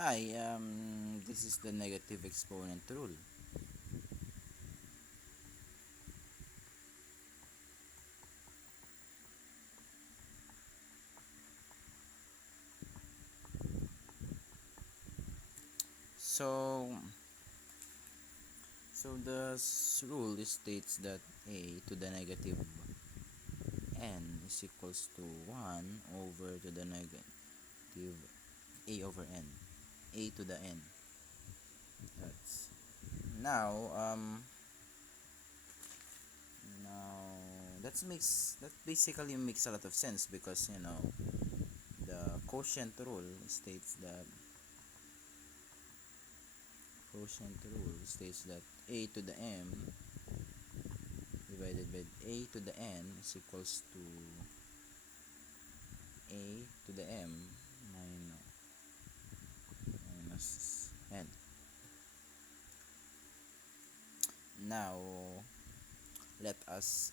Hi, this is the negative exponent rule. So, so the rule states that a to the negative n is equals to 1 over to the negative a over n, a to the n. That's now now that basically makes a lot of sense because the quotient rule states that a to the m divided by a to the n is equals to a to the m minus n. Now let us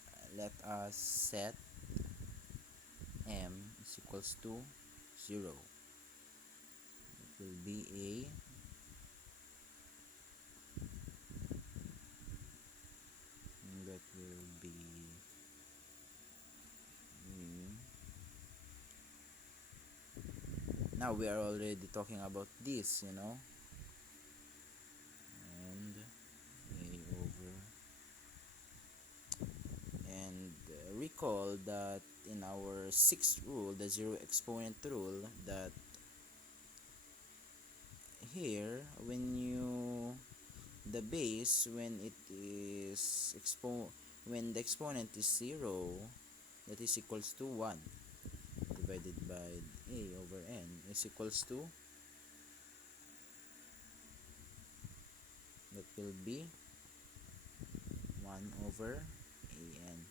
set m is equals to 0. It will be that will be now we are already talking about this, and a over and recall that in our sixth rule, the zero exponent rule, that here the base when the exponent is 0, that is equals to 1 divided by a over n is equals to, that will be 1 over a n.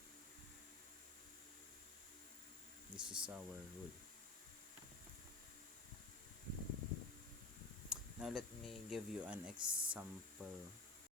This is our rule. Now let me give you an example